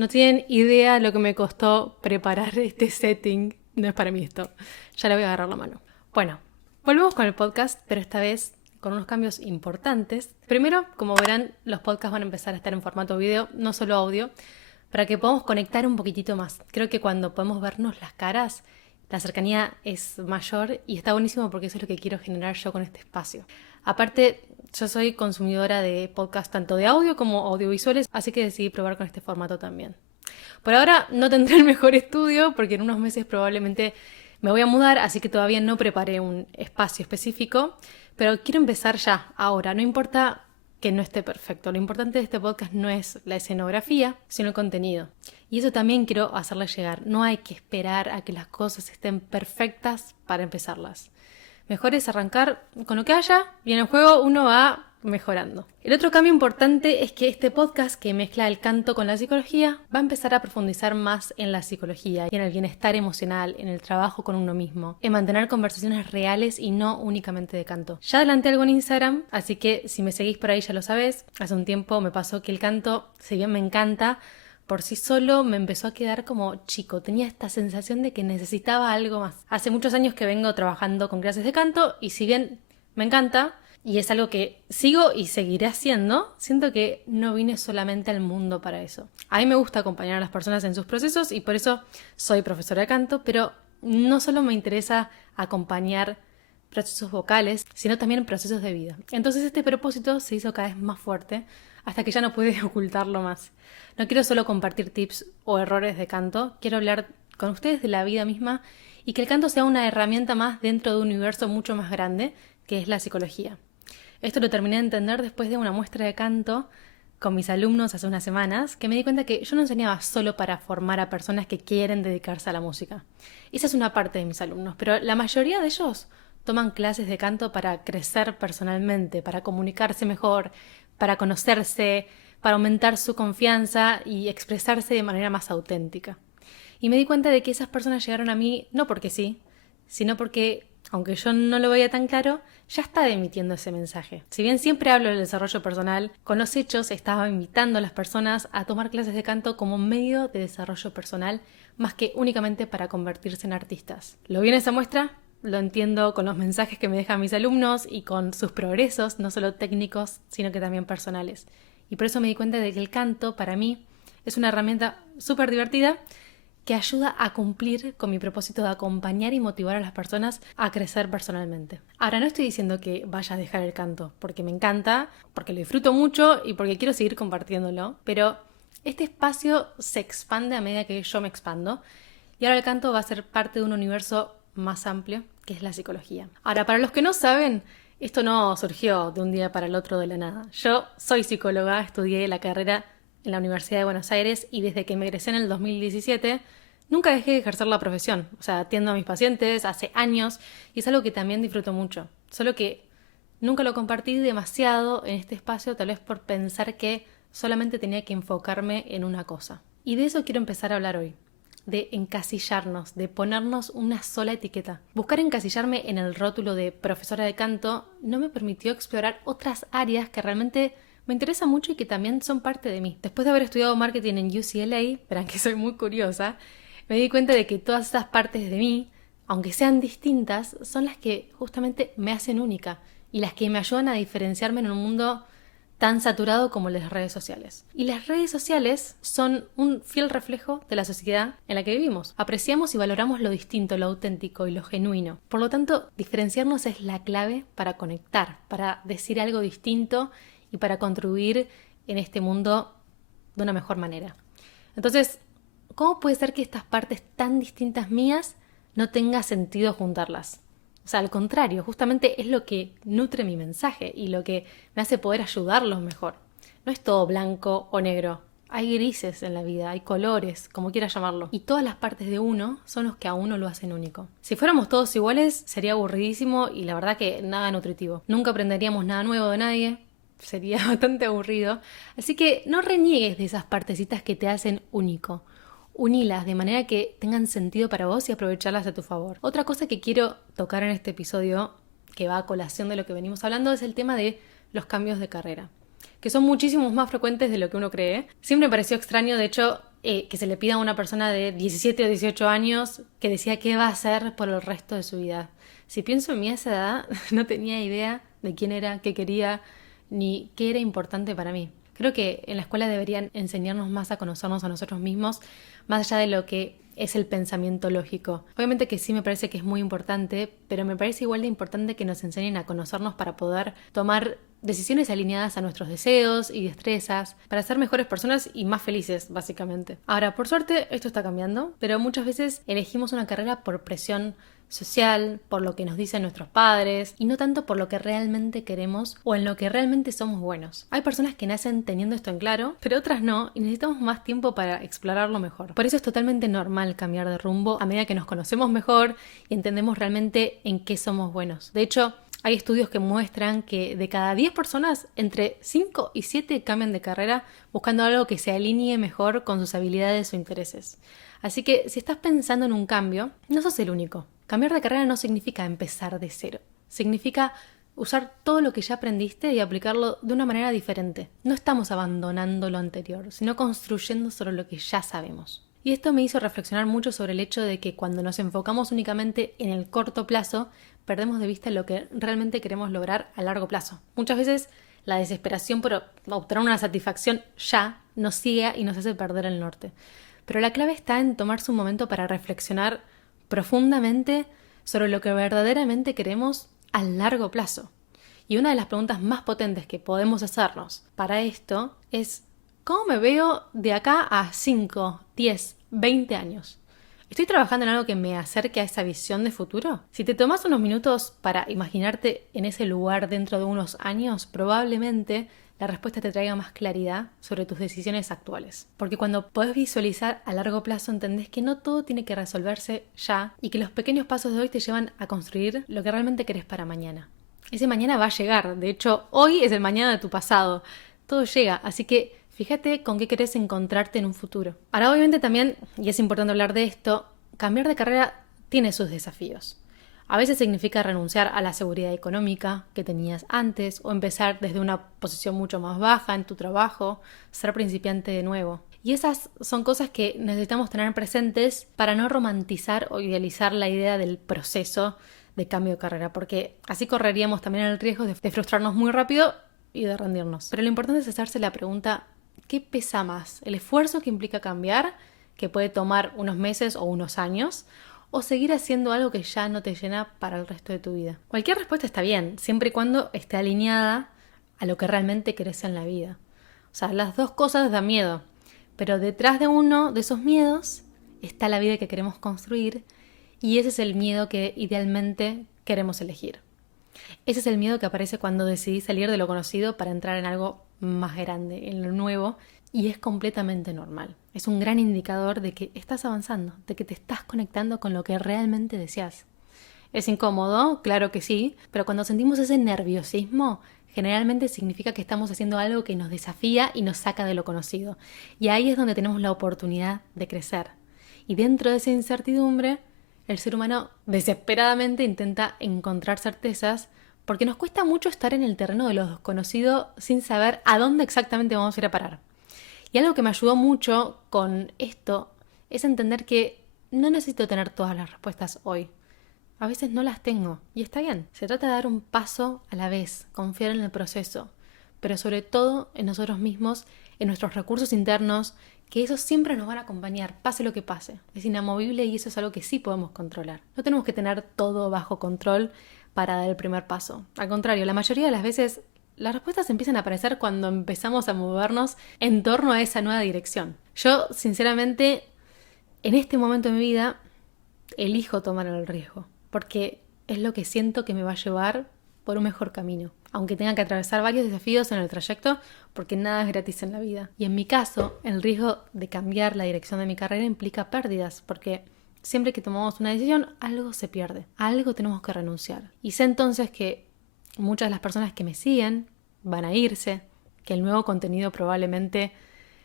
No tienen idea lo que me costó preparar este setting. No es para mí esto. Ya le voy a agarrar la mano. Bueno, volvemos con el podcast, pero esta vez con unos cambios importantes. Primero, como verán, los podcasts van a empezar a estar en formato video, no solo audio, para que podamos conectar un poquitito más. Creo que cuando podemos vernos las caras, la cercanía es mayor y está buenísimo porque eso es lo que quiero generar yo con este espacio. Aparte, yo soy consumidora de podcasts tanto de audio como audiovisuales, así que decidí probar con este formato también. Por ahora no tendré el mejor estudio porque en unos meses probablemente me voy a mudar, así que todavía no preparé un espacio específico, pero quiero empezar ya, ahora. No importa que no esté perfecto, lo importante de este podcast no es la escenografía, sino el contenido. Y eso también quiero hacerle llegar. No hay que esperar a que las cosas estén perfectas para empezarlas. Mejor es arrancar con lo que haya y en el juego uno va mejorando. El otro cambio importante es que este podcast que mezcla el canto con la psicología va a empezar a profundizar más en la psicología y en el bienestar emocional, en el trabajo con uno mismo, en mantener conversaciones reales y no únicamente de canto. Ya adelanté algo en Instagram, así que si me seguís por ahí ya lo sabés. Hace un tiempo me pasó que el canto, si bien me encanta, por sí solo me empezó a quedar como chico. Tenía esta sensación de que necesitaba algo más. Hace muchos años que vengo trabajando con clases de canto y si bien me encanta y es algo que sigo y seguiré haciendo, siento que no vine solamente al mundo para eso. A mí me gusta acompañar a las personas en sus procesos y por eso soy profesora de canto, pero no solo me interesa acompañar procesos vocales, sino también procesos de vida. Entonces este propósito se hizo cada vez más fuerte hasta que ya no pude ocultarlo más. No quiero solo compartir tips o errores de canto, quiero hablar con ustedes de la vida misma y que el canto sea una herramienta más dentro de un universo mucho más grande que es la psicología. Esto lo terminé de entender después de una muestra de canto con mis alumnos hace unas semanas, que me di cuenta que yo no enseñaba solo para formar a personas que quieren dedicarse a la música. Esa es una parte de mis alumnos, pero la mayoría de ellos toman clases de canto para crecer personalmente, para comunicarse mejor, para conocerse, para aumentar su confianza y expresarse de manera más auténtica. Y me di cuenta de que esas personas llegaron a mí no porque sí, sino porque, aunque yo no lo veía tan claro, ya estaba emitiendo ese mensaje. Si bien siempre hablo del desarrollo personal, con los hechos estaba invitando a las personas a tomar clases de canto como medio de desarrollo personal, más que únicamente para convertirse en artistas. ¿Lo vi en esa muestra? Lo entiendo con los mensajes que me dejan mis alumnos y con sus progresos, no solo técnicos, sino que también personales. Y por eso me di cuenta de que el canto, para mí, es una herramienta súper divertida que ayuda a cumplir con mi propósito de acompañar y motivar a las personas a crecer personalmente. Ahora, no estoy diciendo que vaya a dejar el canto, porque me encanta, porque lo disfruto mucho y porque quiero seguir compartiéndolo, pero este espacio se expande a medida que yo me expando y ahora el canto va a ser parte de un universo más amplio, que es la psicología. Ahora, para los que no saben, esto no surgió de un día para el otro de la nada. Yo soy psicóloga, estudié la carrera en la Universidad de Buenos Aires y desde que me egresé en el 2017 nunca dejé de ejercer la profesión. O sea, atiendo a mis pacientes hace años y es algo que también disfruto mucho. Solo que nunca lo compartí demasiado en este espacio, tal vez por pensar que solamente tenía que enfocarme en una cosa. Y de eso quiero empezar a hablar hoy. De encasillarnos, de ponernos una sola etiqueta. Buscar encasillarme en el rótulo de profesora de canto no me permitió explorar otras áreas que realmente me interesan mucho y que también son parte de mí. Después de haber estudiado marketing en UCLA, verán que soy muy curiosa, me di cuenta de que todas estas partes de mí, aunque sean distintas, son las que justamente me hacen única y las que me ayudan a diferenciarme en un mundo tan saturado como las redes sociales. Y las redes sociales son un fiel reflejo de la sociedad en la que vivimos. Apreciamos y valoramos lo distinto, lo auténtico y lo genuino. Por lo tanto, diferenciarnos es la clave para conectar, para decir algo distinto y para contribuir en este mundo de una mejor manera. Entonces, ¿cómo puede ser que estas partes tan distintas mías no tenga sentido juntarlas? O sea, al contrario, justamente es lo que nutre mi mensaje y lo que me hace poder ayudarlos mejor. No es todo blanco o negro. Hay grises en la vida, hay colores, como quieras llamarlo. Y todas las partes de uno son los que a uno lo hacen único. Si fuéramos todos iguales, sería aburridísimo y la verdad que nada nutritivo. Nunca aprenderíamos nada nuevo de nadie. Sería bastante aburrido. Así que no reniegues de esas partecitas que te hacen único. Unilas de manera que tengan sentido para vos y aprovecharlas a tu favor. Otra cosa que quiero tocar en este episodio, que va a colación de lo que venimos hablando, es el tema de los cambios de carrera, que son muchísimos más frecuentes de lo que uno cree. Siempre me pareció extraño, de hecho, que se le pida a una persona de 17 o 18 años que decida qué va a hacer por el resto de su vida. Si pienso en mí a esa edad, no tenía idea de quién era, qué quería, ni qué era importante para mí. Creo que en la escuela deberían enseñarnos más a conocernos a nosotros mismos, más allá de lo que es el pensamiento lógico. Obviamente que sí me parece que es muy importante, pero me parece igual de importante que nos enseñen a conocernos para poder tomar decisiones alineadas a nuestros deseos y destrezas, para ser mejores personas y más felices, básicamente. Ahora, por suerte, esto está cambiando, pero muchas veces elegimos una carrera por presión social, por lo que nos dicen nuestros padres y no tanto por lo que realmente queremos o en lo que realmente somos buenos. Hay personas que nacen teniendo esto en claro, pero otras no y necesitamos más tiempo para explorarlo mejor. Por eso es totalmente normal cambiar de rumbo a medida que nos conocemos mejor y entendemos realmente en qué somos buenos. De hecho, hay estudios que muestran que de cada 10 personas, entre 5 y 7 cambian de carrera buscando algo que se alinee mejor con sus habilidades o intereses. Así que si estás pensando en un cambio, no sos el único. Cambiar de carrera no significa empezar de cero. Significa usar todo lo que ya aprendiste y aplicarlo de una manera diferente. No estamos abandonando lo anterior, sino construyendo sobre lo que ya sabemos. Y esto me hizo reflexionar mucho sobre el hecho de que cuando nos enfocamos únicamente en el corto plazo, perdemos de vista lo que realmente queremos lograr a largo plazo. Muchas veces la desesperación por obtener una satisfacción ya nos ciega y nos hace perder el norte. Pero la clave está en tomarse un momento para reflexionar profundamente sobre lo que verdaderamente queremos a largo plazo. Y una de las preguntas más potentes que podemos hacernos para esto es: ¿cómo me veo de acá a 5, 10, 20 años? ¿Estoy trabajando en algo que me acerque a esa visión de futuro? Si te tomas unos minutos para imaginarte en ese lugar dentro de unos años, probablemente la respuesta te traiga más claridad sobre tus decisiones actuales. Porque cuando podés visualizar a largo plazo, entendés que no todo tiene que resolverse ya y que los pequeños pasos de hoy te llevan a construir lo que realmente querés para mañana. Ese mañana va a llegar. De hecho, hoy es el mañana de tu pasado. Todo llega, así que fíjate con qué querés encontrarte en un futuro. Ahora, obviamente también, y es importante hablar de esto, cambiar de carrera tiene sus desafíos. A veces significa renunciar a la seguridad económica que tenías antes o empezar desde una posición mucho más baja en tu trabajo, ser principiante de nuevo. Y esas son cosas que necesitamos tener presentes para no romantizar o idealizar la idea del proceso de cambio de carrera, porque así correríamos también el riesgo de frustrarnos muy rápido y de rendirnos. Pero lo importante es hacerse la pregunta: ¿qué pesa más? ¿El esfuerzo que implica cambiar, que puede tomar unos meses o unos años, o seguir haciendo algo que ya no te llena para el resto de tu vida? Cualquier respuesta está bien, siempre y cuando esté alineada a lo que realmente querés en la vida. O sea, las dos cosas dan miedo, pero detrás de uno de esos miedos está la vida que queremos construir, y ese es el miedo que idealmente queremos elegir. Ese es el miedo que aparece cuando decidís salir de lo conocido para entrar en algo más grande, en lo nuevo, y es completamente normal. Es un gran indicador de que estás avanzando, de que te estás conectando con lo que realmente deseas. ¿Es incómodo? Claro que sí, pero cuando sentimos ese nerviosismo, generalmente significa que estamos haciendo algo que nos desafía y nos saca de lo conocido. Y ahí es donde tenemos la oportunidad de crecer. Y dentro de esa incertidumbre, el ser humano desesperadamente intenta encontrar certezas porque nos cuesta mucho estar en el terreno de lo desconocido sin saber a dónde exactamente vamos a ir a parar. Y algo que me ayudó mucho con esto es entender que no necesito tener todas las respuestas hoy. A veces no las tengo y está bien. Se trata de dar un paso a la vez, confiar en el proceso, pero sobre todo en nosotros mismos, en nuestros recursos internos, que esos siempre nos van a acompañar, pase lo que pase. Es inamovible y eso es algo que sí podemos controlar. No tenemos que tener todo bajo control para dar el primer paso. Al contrario, la mayoría de las veces las respuestas empiezan a aparecer cuando empezamos a movernos en torno a esa nueva dirección. Yo, sinceramente, en este momento de mi vida, elijo tomar el riesgo, porque es lo que siento que me va a llevar por un mejor camino, aunque tenga que atravesar varios desafíos en el trayecto, porque nada es gratis en la vida. Y en mi caso, el riesgo de cambiar la dirección de mi carrera implica pérdidas, porque siempre que tomamos una decisión, algo se pierde, a algo tenemos que renunciar. Y sé entonces que muchas de las personas que me siguen van a irse, que el nuevo contenido probablemente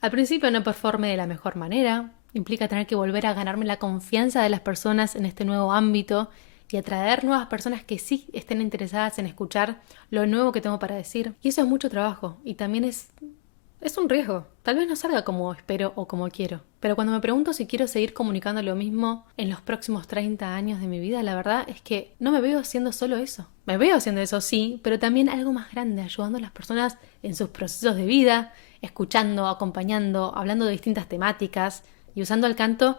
al principio no performe de la mejor manera, implica tener que volver a ganarme la confianza de las personas en este nuevo ámbito y atraer nuevas personas que sí estén interesadas en escuchar lo nuevo que tengo para decir. Y eso es mucho trabajo y también es Es un riesgo. Tal vez no salga como espero o como quiero. Pero cuando me pregunto si quiero seguir comunicando lo mismo en los próximos 30 años de mi vida, la verdad es que no me veo haciendo solo eso. Me veo haciendo eso, sí, pero también algo más grande, ayudando a las personas en sus procesos de vida, escuchando, acompañando, hablando de distintas temáticas y usando el canto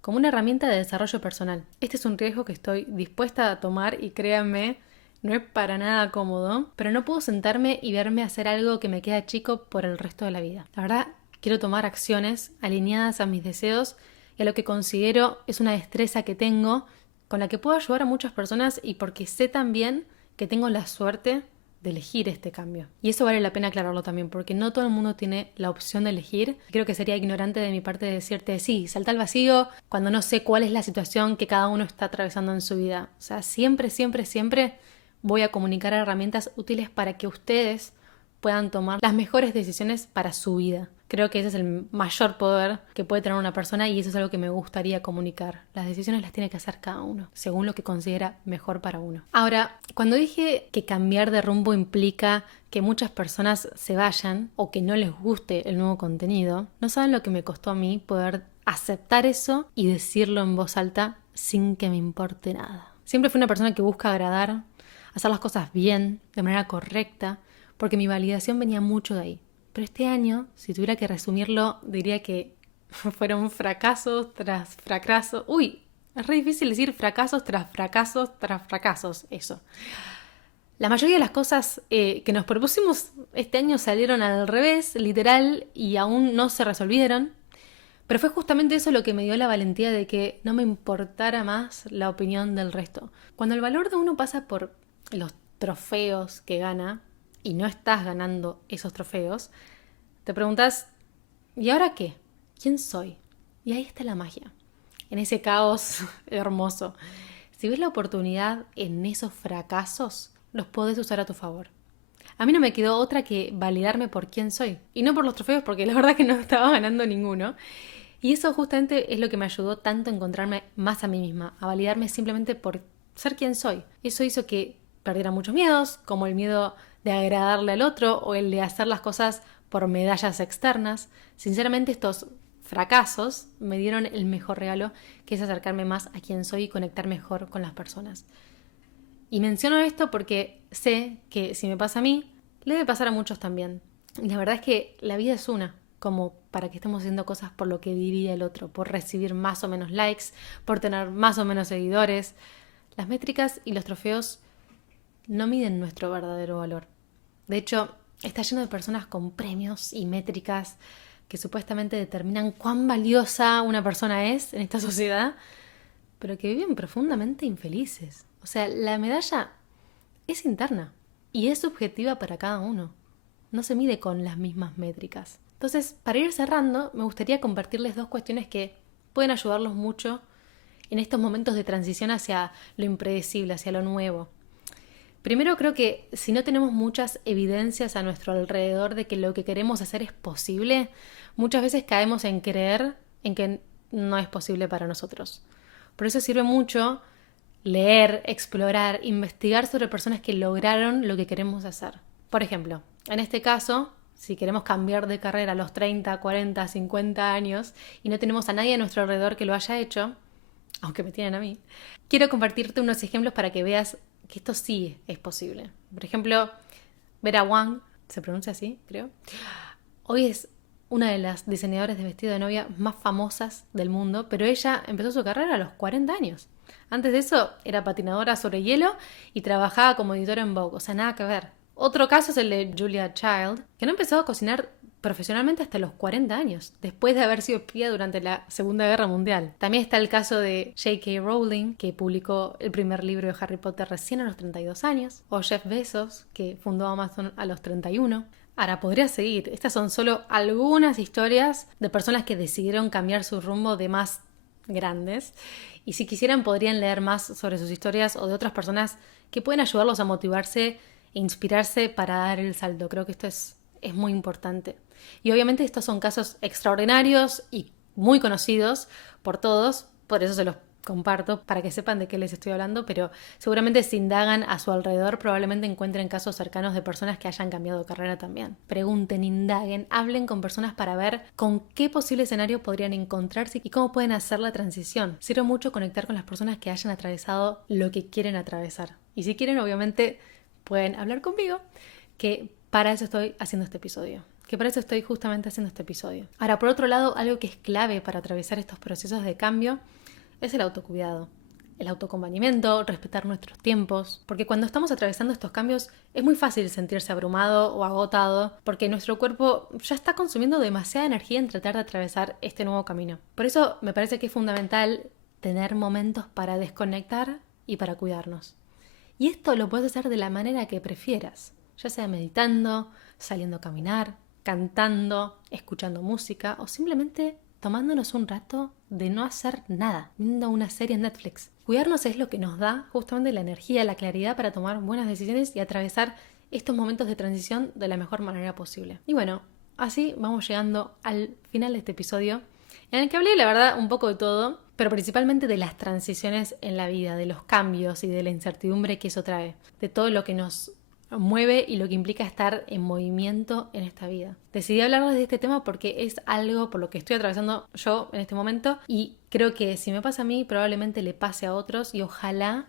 como una herramienta de desarrollo personal. Este es un riesgo que estoy dispuesta a tomar y créanme, no es para nada cómodo, pero no puedo sentarme y verme hacer algo que me queda chico por el resto de la vida. La verdad, quiero tomar acciones alineadas a mis deseos y a lo que considero es una destreza que tengo con la que puedo ayudar a muchas personas y porque sé también que tengo la suerte de elegir este cambio. Y eso vale la pena aclararlo también, porque no todo el mundo tiene la opción de elegir. Creo que sería ignorante de mi parte decirte, sí, salta al vacío cuando no sé cuál es la situación que cada uno está atravesando en su vida. O sea, siempre, siempre, siempre voy a comunicar herramientas útiles para que ustedes puedan tomar las mejores decisiones para su vida. Creo que ese es el mayor poder que puede tener una persona y eso es algo que me gustaría comunicar. Las decisiones las tiene que hacer cada uno, según lo que considera mejor para uno. Ahora, cuando dije que cambiar de rumbo implica que muchas personas se vayan o que no les guste el nuevo contenido, no saben lo que me costó a mí poder aceptar eso y decirlo en voz alta sin que me importe nada. Siempre fui una persona que busca agradar, hacer las cosas bien, de manera correcta, porque mi validación venía mucho de ahí. Pero este año, si tuviera que resumirlo, diría que fueron fracasos tras fracasos. Uy, es re difícil decir fracasos tras fracasos tras fracasos, eso. La mayoría de las cosas que nos propusimos este año salieron al revés, literal, y aún no se resolvieron. Pero fue justamente eso lo que me dio la valentía de que no me importara más la opinión del resto. Cuando el valor de uno pasa por los trofeos que gana, y no estás ganando esos trofeos, te preguntas, ¿y ahora qué? ¿Quién soy? Y ahí está la magia, en ese caos hermoso. Si ves la oportunidad en esos fracasos, los podés usar a tu favor. A mí no me quedó otra que validarme por quién soy. Y no por los trofeos, porque la verdad que no estaba ganando ninguno. Y eso justamente es lo que me ayudó tanto a encontrarme más a mí misma, a validarme simplemente por ser quien soy. Eso hizo que perdiera muchos miedos, como el miedo de agradarle al otro o el de hacer las cosas por medallas externas. Sinceramente, estos fracasos me dieron el mejor regalo, que es acercarme más a quien soy y conectar mejor con las personas. Y menciono esto porque sé que si me pasa a mí, le debe pasar a muchos también. Y la verdad es que la vida es una, como para que estemos haciendo cosas por lo que diría el otro, por recibir más o menos likes, por tener más o menos seguidores. Las métricas y los trofeos no miden nuestro verdadero valor. De hecho, está lleno de personas con premios y métricas que supuestamente determinan cuán valiosa una persona es en esta sociedad, pero que viven profundamente infelices. O sea, la medalla es interna y es subjetiva para cada uno. No se mide con las mismas métricas. Entonces, para ir cerrando, me gustaría compartirles dos cuestiones que pueden ayudarlos mucho en estos momentos de transición hacia lo impredecible, hacia lo nuevo. Primero, creo que si no tenemos muchas evidencias a nuestro alrededor de que lo que queremos hacer es posible, muchas veces caemos en creer en que no es posible para nosotros. Por eso sirve mucho leer, explorar, investigar sobre personas que lograron lo que queremos hacer. Por ejemplo, en este caso, si queremos cambiar de carrera a los 30, 40, 50 años y no tenemos a nadie a nuestro alrededor que lo haya hecho, aunque me tienen a mí, quiero compartirte unos ejemplos para que veas que esto sí es posible. Por ejemplo, Vera Wang, se pronuncia así, creo. Hoy es una de las diseñadoras de vestido de novia más famosas del mundo, pero ella empezó su carrera a los 40 años. Antes de eso era patinadora sobre hielo y trabajaba como editora en Vogue, o sea, nada que ver. Otro caso es el de Julia Child, que no empezó a cocinar profesionalmente hasta los 40 años, después de haber sido espía durante la Segunda Guerra Mundial. También está el caso de J.K. Rowling, que publicó el primer libro de Harry Potter recién a los 32 años, o Jeff Bezos, que fundó Amazon a los 31. Ahora, podría seguir. Estas son solo algunas historias de personas que decidieron cambiar su rumbo de más grandes. Y si quisieran podrían leer más sobre sus historias o de otras personas que pueden ayudarlos a motivarse e inspirarse para dar el salto. Creo que esto es muy importante. Y obviamente estos son casos extraordinarios y muy conocidos por todos, por eso se los comparto para que sepan de qué les estoy hablando, pero seguramente si indagan a su alrededor probablemente encuentren casos cercanos de personas que hayan cambiado de carrera también. Pregunten, indaguen, hablen con personas para ver con qué posible escenario podrían encontrarse y cómo pueden hacer la transición. Sirve mucho conectar con las personas que hayan atravesado lo que quieren atravesar. Y si quieren, obviamente, pueden hablar conmigo, que para eso estoy haciendo este episodio. Que para eso estoy justamente haciendo este episodio. Ahora, por otro lado, algo que es clave para atravesar estos procesos de cambio es el autocuidado, el autoacompañamiento, respetar nuestros tiempos, porque cuando estamos atravesando estos cambios es muy fácil sentirse abrumado o agotado, porque nuestro cuerpo ya está consumiendo demasiada energía en tratar de atravesar este nuevo camino. Por eso me parece que es fundamental tener momentos para desconectar y para cuidarnos. Y esto lo puedes hacer de la manera que prefieras, ya sea meditando, saliendo a caminar, cantando, escuchando música o simplemente tomándonos un rato de no hacer nada, viendo una serie en Netflix. Cuidarnos es lo que nos da justamente la energía, la claridad para tomar buenas decisiones y atravesar estos momentos de transición de la mejor manera posible. Y bueno, así vamos llegando al final de este episodio, en el que hablé, la verdad, un poco de todo, pero principalmente de las transiciones en la vida, de los cambios y de la incertidumbre que eso trae, de todo lo que nos mueve y lo que implica estar en movimiento en esta vida. Decidí hablarles de este tema porque es algo por lo que estoy atravesando yo en este momento y creo que si me pasa a mí probablemente le pase a otros y ojalá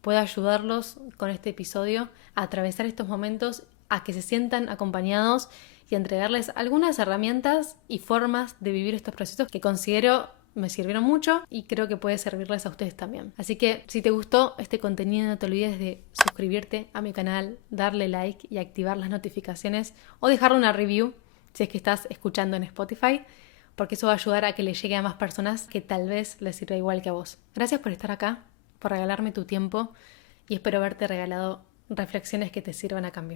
pueda ayudarlos con este episodio a atravesar estos momentos, a que se sientan acompañados y a entregarles algunas herramientas y formas de vivir estos procesos que considero me sirvieron mucho y creo que puede servirles a ustedes también. Así que si te gustó este contenido, no te olvides de suscribirte a mi canal, darle like y activar las notificaciones o dejarle una review si es que estás escuchando en Spotify, porque eso va a ayudar a que le llegue a más personas que tal vez les sirva igual que a vos. Gracias por estar acá, por regalarme tu tiempo y espero haberte regalado reflexiones que te sirvan a cambio.